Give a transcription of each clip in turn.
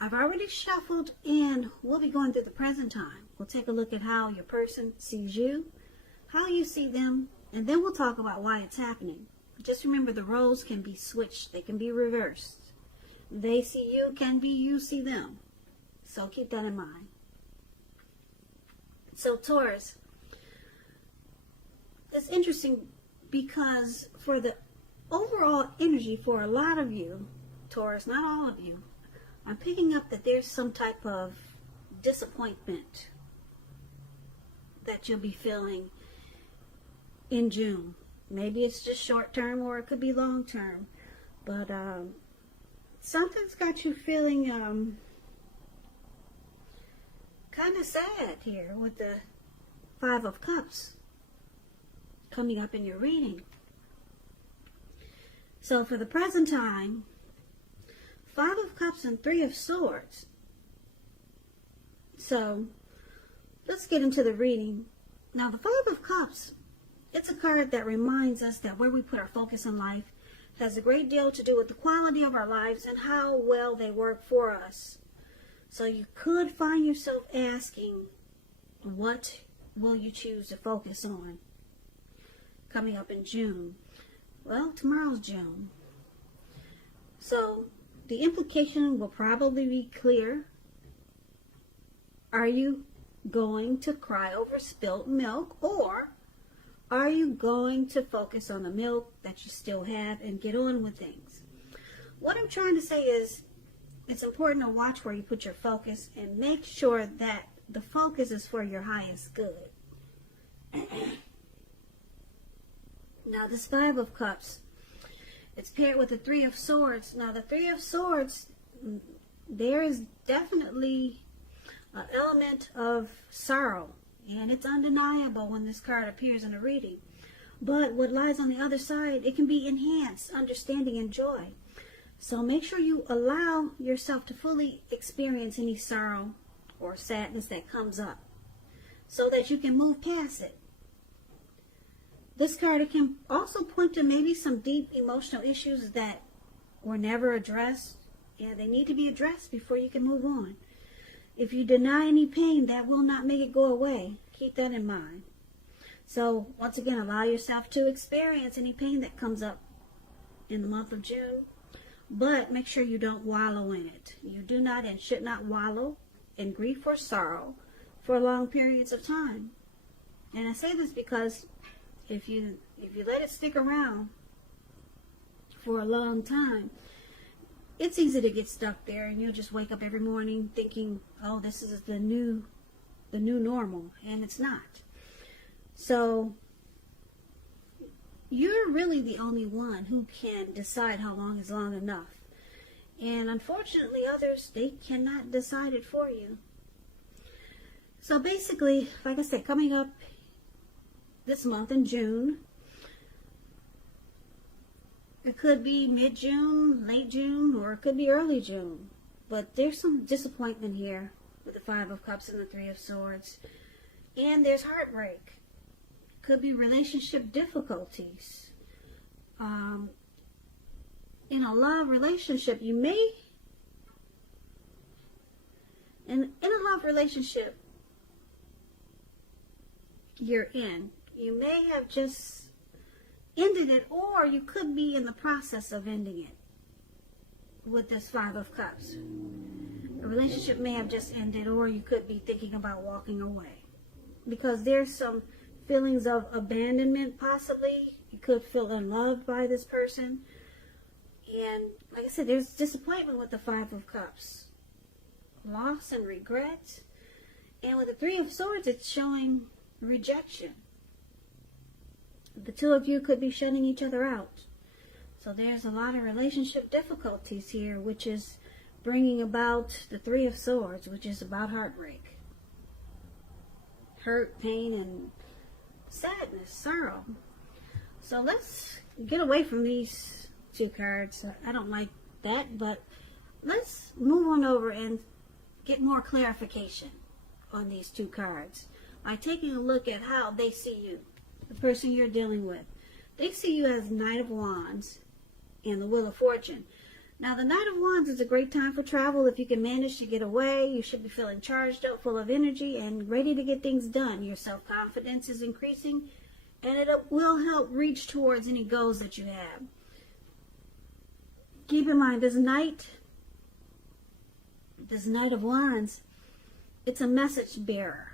I've already shuffled and we'll be going through the present time. We'll take a look at how your person sees you, how you see them, and then we'll talk about why it's happening. Just remember, the roles can be switched. They can be reversed. They see you can be you see them. So keep that in mind. So Taurus, it's interesting because for the overall energy for a lot of you, Taurus, not all of you, I'm picking up that there's some type of disappointment that you'll be feeling in June. Maybe it's just short term or it could be long term. But something's got you feeling kind of sad here with the Five of Cups coming up in your reading. So for the present time, Five of Cups and Three of Swords. So let's get into the reading. Now the Five of Cups, it's a card that reminds us that where we put our focus in life has a great deal to do with the quality of our lives and how well they work for us. So you could find yourself asking, what will you choose to focus on coming up in June? Well, tomorrow's June. So the implication will probably be clear. Are you going to cry over spilt milk, or are you going to focus on the milk that you still have and get on with things? What I'm trying to say is it's important to watch where you put your focus and make sure that the focus is for your highest good. Now this Five of Cups, it's paired with the Three of Swords. Now the Three of Swords, there is definitely an element of sorrow, and it's undeniable when this card appears in a reading. But what lies on the other side, it can be enhanced understanding and joy. So make sure you allow yourself to fully experience any sorrow or sadness that comes up so that you can move past it. This card, it can also point to maybe some deep emotional issues that were never addressed. Yeah, they need to be addressed before you can move on. If you deny any pain, that will not make it go away. Keep that in mind. So once again, allow yourself to experience any pain that comes up in the month of June. But make sure you don't wallow in it. You do not and should not wallow in grief or sorrow for long periods of time. And I say this because if you let it stick around for a long time, it's easy to get stuck there, and you'll just wake up every morning thinking, oh, this is the new normal, and it's not. So you're really the only one who can decide how long is long enough. And unfortunately, others, they cannot decide it for you. So basically, like I said, coming up this month in June, it could be mid-June, late June, or it could be early June. But there's some disappointment here with the Five of Cups and the Three of Swords. And there's heartbreak. Could be relationship difficulties. In a love relationship, you may, in a love relationship you're in, you may have just ended it, or you could be in the process of ending it with this Five of Cups. A relationship may have just ended, or you could be thinking about walking away. Because there's some feelings of abandonment, possibly. You could feel unloved by this person. And like I said, there's disappointment with the Five of Cups. Loss and regret. And with the Three of Swords, it's showing rejection. The two of you could be shutting each other out. So there's a lot of relationship difficulties here, which is bringing about the Three of Swords, which is about heartbreak. Hurt, pain, and sadness, sorrow. So let's get away from these two cards. I don't like that, but let's move on over and get more clarification on these two cards by taking a look at how they see you, the person you're dealing with. They see you as Knight of Wands and the Wheel of Fortune. Now, the Knight of Wands is a great time for travel. If you can manage to get away, you should be feeling charged up, full of energy, and ready to get things done. Your self-confidence is increasing, and it will help reach towards any goals that you have. Keep in mind, this Knight of Wands, it's a message bearer.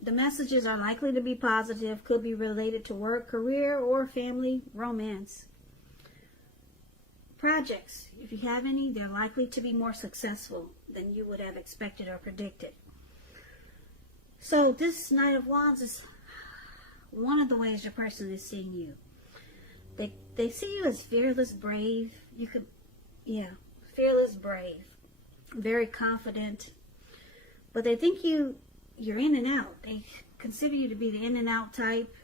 The messages are likely to be positive, could be related to work, career, or family, romance. Projects, if you have any, they're likely to be more successful than you would have expected or predicted. So this Knight of Wands is one of the ways your person is seeing you. They see you as fearless, brave. Fearless, brave, very confident. But they think you're in and out. They consider you to be the in and out type.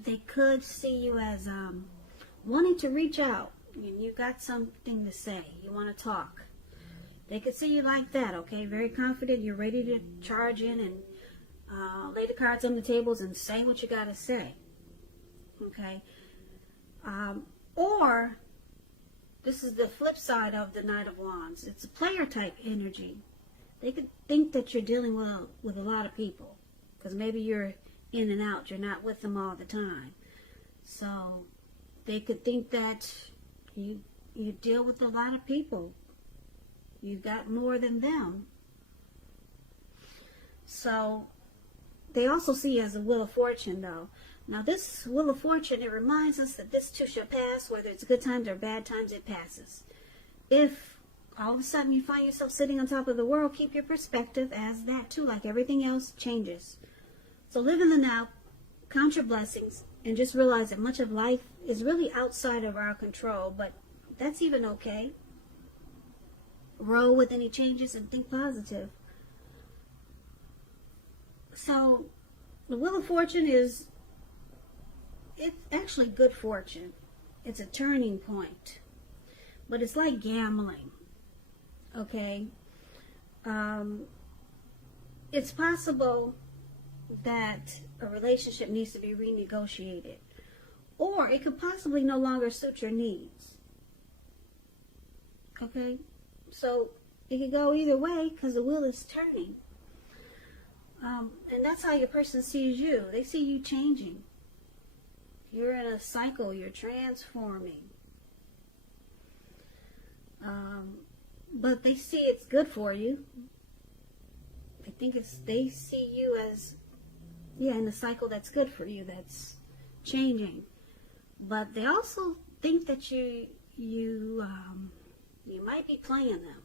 They could see you as wanting to reach out. You got something to say. You want to talk. They could see you like that, okay? Very confident. You're ready to charge in and lay the cards on the tables and say what you got to say, okay? Or this is the flip side of the Knight of Wands. It's a player type energy. They could think that you're dealing with a lot of people because maybe you're in and out. You're not with them all the time. So they could think that you deal with a lot of people. You've got more than them. So they also see you as a Wheel of Fortune, though. Now this Wheel of Fortune, it reminds us that this too shall pass. Whether it's good times or bad times, it passes. If all of a sudden you find yourself sitting on top of the world, keep your perspective as that too, like everything else, changes. So live in the now, count your blessings, and just realize that much of life is really outside of our control, but that's even okay. Roll with any changes and think positive. So the Wheel of Fortune it's actually good fortune. It's a turning point. But it's like gambling. Okay? It's possible that a relationship needs to be renegotiated. Or it could possibly no longer suit your needs. Okay? So it could go either way because the wheel is turning. And that's how your person sees you. They see you changing. You're in a cycle. You're transforming. But they see it's good for you. They see you as, in a cycle that's good for you, that's changing. But they also think that you might be playing them.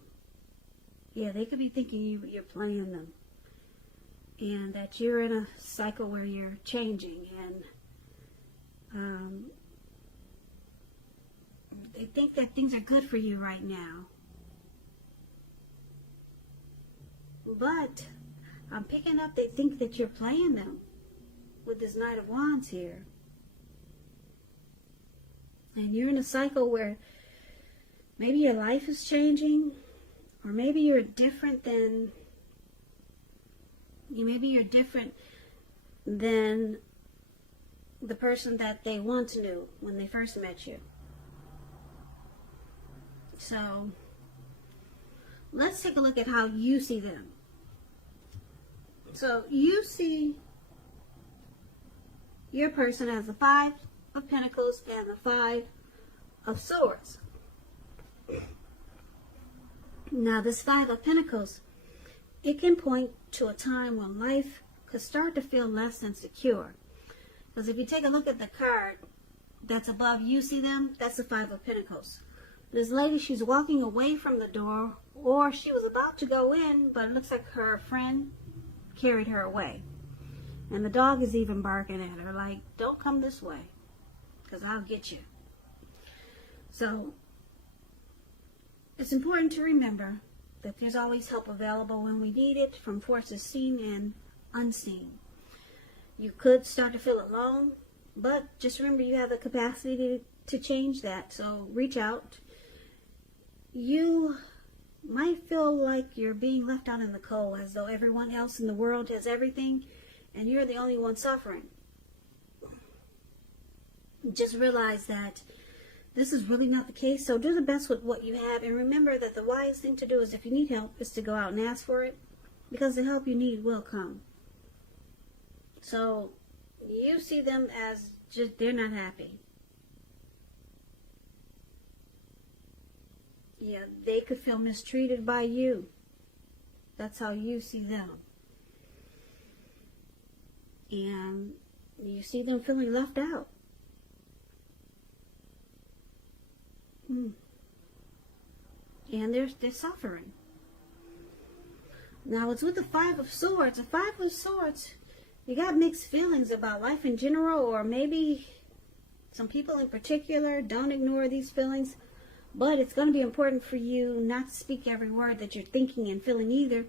Yeah, they could be thinking you're playing them. And that you're in a cycle where you're changing. And they think that things are good for you right now. But I'm picking up they think that you're playing them with this Knight of Wands here. And you're in a cycle where maybe your life is changing, or maybe you're different than the person that they once knew when they first met you. So let's take a look at how you see them. So you see your person as the Five of Pentacles and the Five of Swords. Now this Five of Pentacles, it can point to a time when life could start to feel less than secure. Because if you take a look at the card that's above, you see them, that's the Five of Pentacles. This lady, she's walking away from the door, or she was about to go in, but it looks like her friend carried her away. And the dog is even barking at her like, don't come this way, because I'll get you. So it's important to remember that there's always help available when we need it, from forces seen and unseen. You could start to feel alone, but just remember you have the capacity to change that. So reach out. You might feel like you're being left out in the cold, as though everyone else in the world has everything and you're the only one suffering. just realize that this is really not the case. So do the best with what you have. And remember that the wise thing to do is, if you need help, is to go out and ask for it. Because the help you need will come. So you see them as just, they're not happy. Yeah, they could feel mistreated by you. That's how you see them. And you see them feeling left out. And they're suffering. Now it's with the Five of Swords. The Five of Swords, you got mixed feelings about life in general, or maybe some people in particular. Don't ignore these feelings. But it's going to be important for you not to speak every word that you're thinking and feeling either,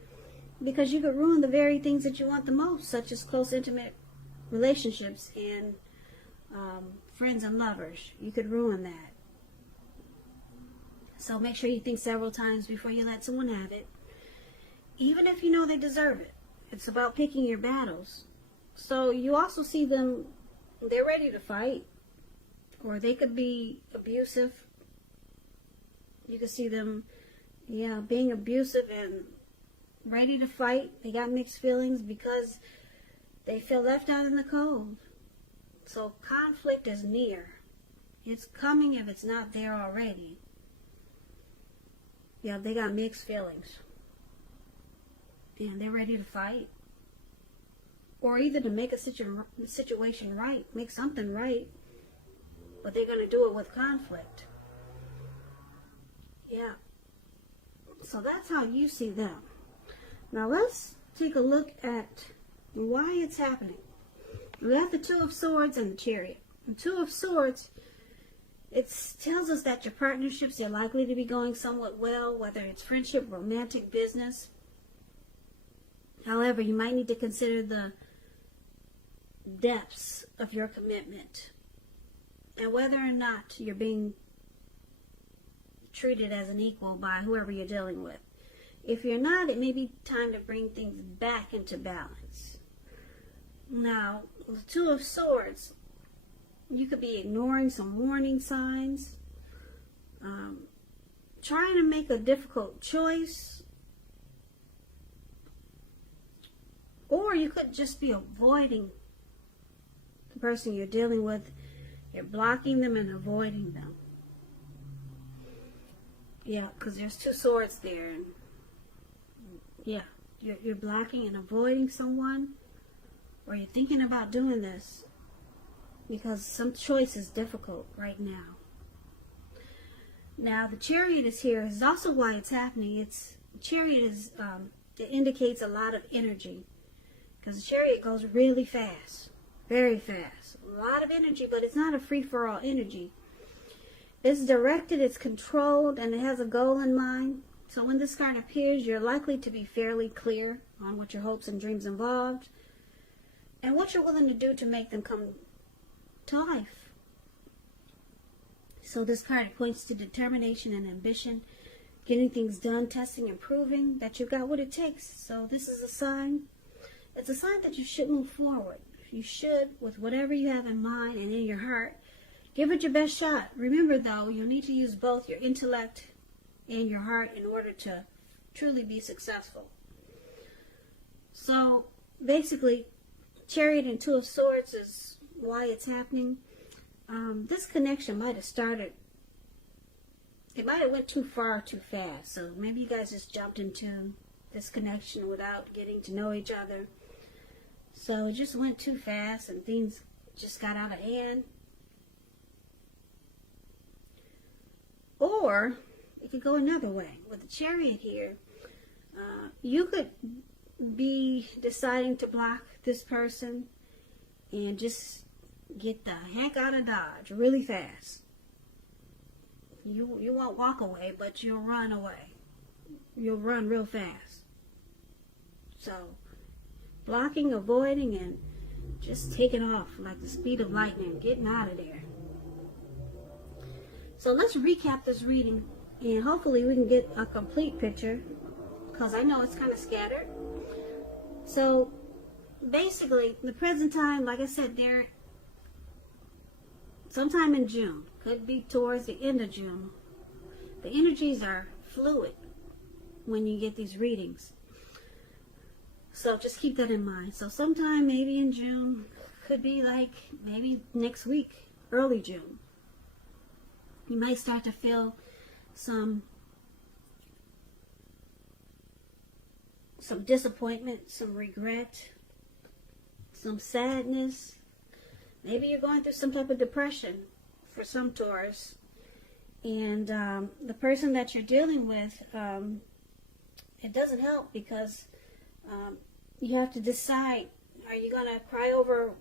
because you could ruin the very things that you want the most, such as close, intimate relationships and friends and lovers. You could ruin that. So make sure you think several times before you let someone have it, even if you know they deserve it. It's about picking your battles. So you also see them, they're ready to fight, or they could be abusive. You can see them, being abusive and ready to fight. They got mixed feelings because they feel left out in the cold. So conflict is near. It's coming if it's not there already. Yeah, they got mixed feelings. And they're ready to fight. Or either to make a situation right, make something right, but they're going to do it with conflict. Yeah. So that's how you see them. Now let's take a look at why it's happening. We got the Two of Swords and the Chariot. The Two of Swords, it tells us that your partnerships are likely to be going somewhat well, whether it's friendship, romantic, business. However, you might need to consider the depths of your commitment and whether or not you're being treated as an equal by whoever you're dealing with. If you're not, it may be time to bring things back into balance. Now, the Two of Swords, you could be ignoring some warning signs, trying to make a difficult choice, or you could just be avoiding the person you're dealing with. You're blocking them and avoiding them. Yeah, because there's two swords there. And yeah, you're blocking and avoiding someone, or you're thinking about doing this because some choice is difficult right now. Now, the Chariot is here. Is also why it's happening. Chariot is, it indicates a lot of energy, because the Chariot goes really fast, very fast. A lot of energy, but it's not a free-for-all energy. It's directed, it's controlled, and it has a goal in mind. So when this card appears, you're likely to be fairly clear on what your hopes and dreams involved and what you're willing to do to make them come to life. So this card points to determination and ambition, getting things done, testing and proving that you've got what it takes. So this is a sign. It's a sign that you should move forward. You should, with whatever you have in mind and in your heart, give it your best shot. Remember, though, you'll need to use both your intellect and your heart in order to truly be successful. So, basically, Chariot and Two of Swords is why it's happening. This connection might have started, it might have went too far too fast. So maybe you guys just jumped into this connection without getting to know each other. So it just went too fast and things just got out of hand. Or it could go another way. With the Chariot here, you could be deciding to block this person and just get the heck out of Dodge really fast. You won't walk away, but you'll run away. You'll run real fast. So, blocking, avoiding, and just taking off like the speed of lightning, getting out of there. So let's recap this reading, and hopefully we can get a complete picture, because I know it's kind of scattered. So basically, the present time, like I said, sometime in June. Could be towards the end of June. The energies are fluid when you get these readings. So just keep that in mind. So sometime maybe in June, could be like maybe next week, early June. You might start to feel some disappointment, some regret, some sadness. Maybe you're going through some type of depression for some Taurus. And the person that you're dealing with, it doesn't help because you have to decide, are you going to cry over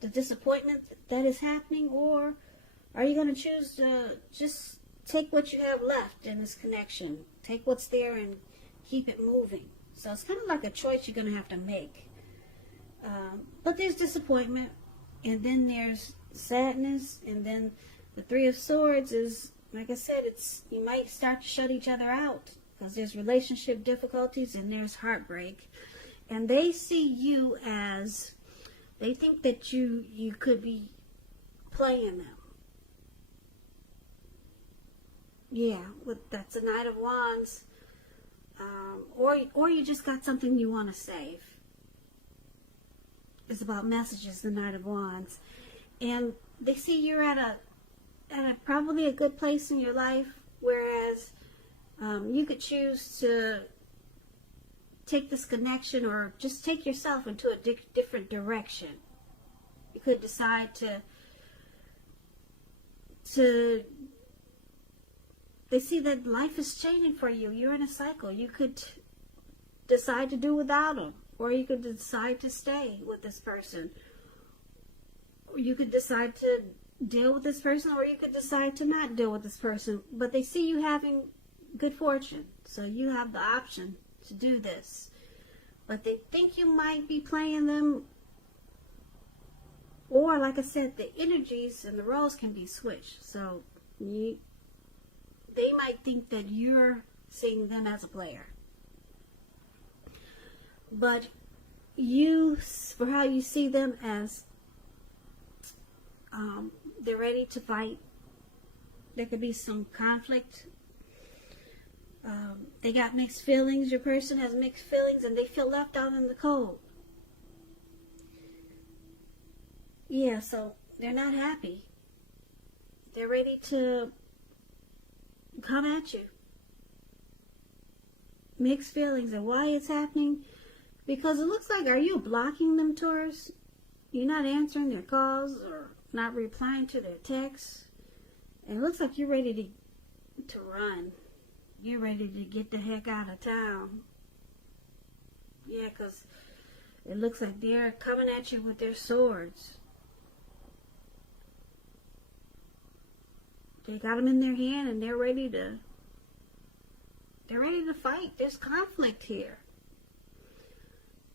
the disappointment that is happening, or are you going to choose to just take what you have left in this connection, take what's there and keep it moving? So it's kind of like a choice you're going to have to make. But there's disappointment, and then there's sadness, and then the Three of Swords is, like I said, you might start to shut each other out because there's relationship difficulties and there's heartbreak. And they see you as, they think that you could be playing them. Yeah, that's a Knight of Wands. Or you just got something you want to save. It's about messages, the Knight of Wands. And they see you're at a probably a good place in your life, whereas you could choose to take this connection or just take yourself into a different direction. You could decide to they see that life is changing for you. You're in a cycle. You could decide to do without them, or you could decide to stay with this person, or you could decide to deal with this person, or you could decide to not deal with this person. But they see you having good fortune, so you have the option to do this. But they think you might be playing them, or like I said, the energies and the roles can be switched. So they might think that you're seeing them as a player, but you, for how you see them, as they're ready to fight. There could be some conflict. They got mixed feelings. Your person has mixed feelings, and they feel left out in the cold. Yeah, so they're not happy. They're ready to come at you. Mixed feelings. And why it's happening? Because it looks like, are you blocking them, Taurus? You're not answering their calls or not replying to their texts. And it looks like you're ready to run. You're ready to get the heck out of town. Yeah, because it looks like they're coming at you with their swords. They got them in their hand and they're ready to fight. There's conflict here.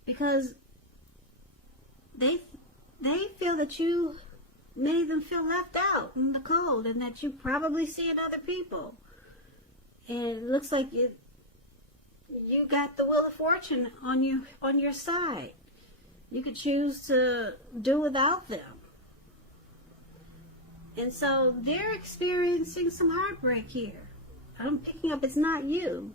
Because they feel that you made them feel left out in the cold, and that you probably seeing other people. And it looks like you got the Wheel of Fortune on your side. You could choose to do without them. And so they're experiencing some heartbreak here. I'm picking up it's not you.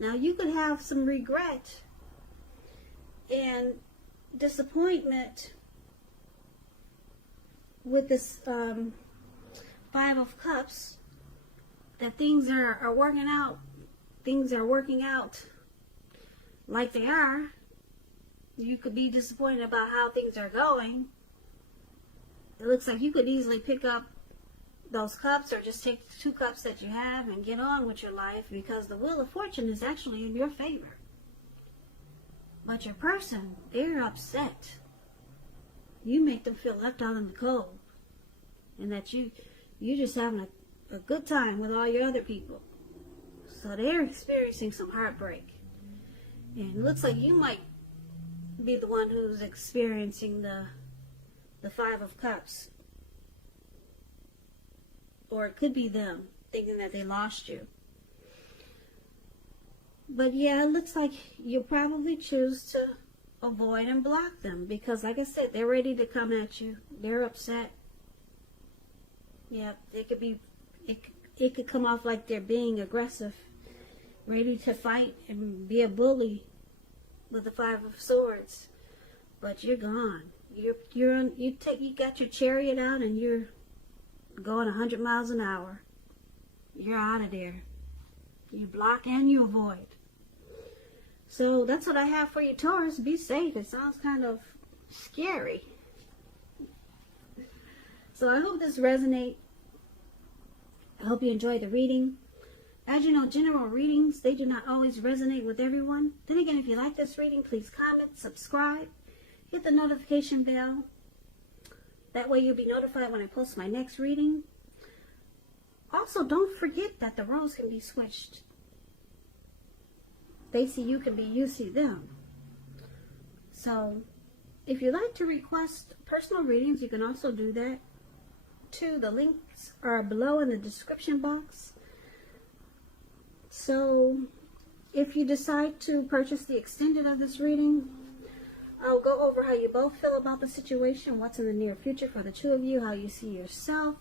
Now you could have some regret and disappointment with this Five of Cups, that things are working out. Things are working out like they are. You could be disappointed about how things are going. It looks like you could easily pick up those cups, or just take the 2 cups that you have and get on with your life, because the Wheel of Fortune is actually in your favor. But your person, they're upset. You make them feel left out in the cold, and that you're just having a good time with all your other people. So they're experiencing some heartbreak. And it looks like you might be the one who's experiencing the 5 of Cups. Or it could be them thinking that they lost you. But yeah, it looks like you'll probably choose to avoid and block them, because like I said, they're ready to come at you. They're upset. Yep, it could come off like they're being aggressive, ready to fight and be a bully with the Five of Swords. But you're gone. You got your chariot out and you're going 100 miles an hour. You're out of there. You block and you avoid. So that's what I have for you, Taurus. Be safe. It sounds kind of scary. So I hope this resonates. I hope you enjoy the reading. As you know, general readings, they do not always resonate with everyone. Then again, if you like this reading, please comment, subscribe, hit the notification bell. That way you'll be notified when I post my next reading. Also, don't forget that the roles can be switched. They see you can be you see them. So, if you'd like to request personal readings, you can also do that too. The links are below in the description box. So, if you decide to purchase the extended of this reading, I'll go over how you both feel about the situation, what's in the near future for the two of you, how you see yourself,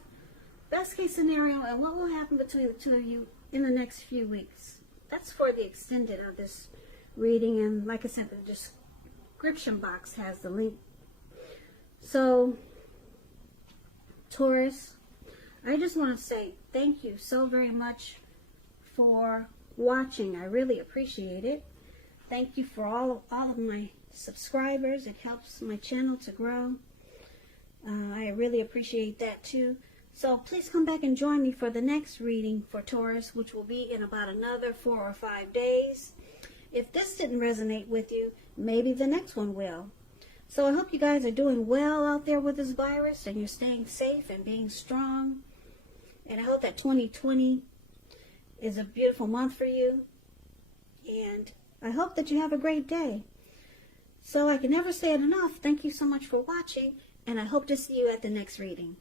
best case scenario, and what will happen between the two of you in the next few weeks. That's for the extended of this reading, and like I said, the description box has the link. So, Taurus, I just want to say thank you so very much for watching. I really appreciate it. Thank you for all of my subscribers. It helps my channel to grow. I really appreciate that too. So please come back and join me for the next reading for Taurus, which will be in about another 4 or 5 days. If this didn't resonate with you, maybe the next one will. So I hope you guys are doing well out there with this virus and you're staying safe and being strong. And I hope that 2020 is a beautiful month for you. And I hope that you have a great day. So I can never say it enough. Thank you so much for watching, and I hope to see you at the next reading.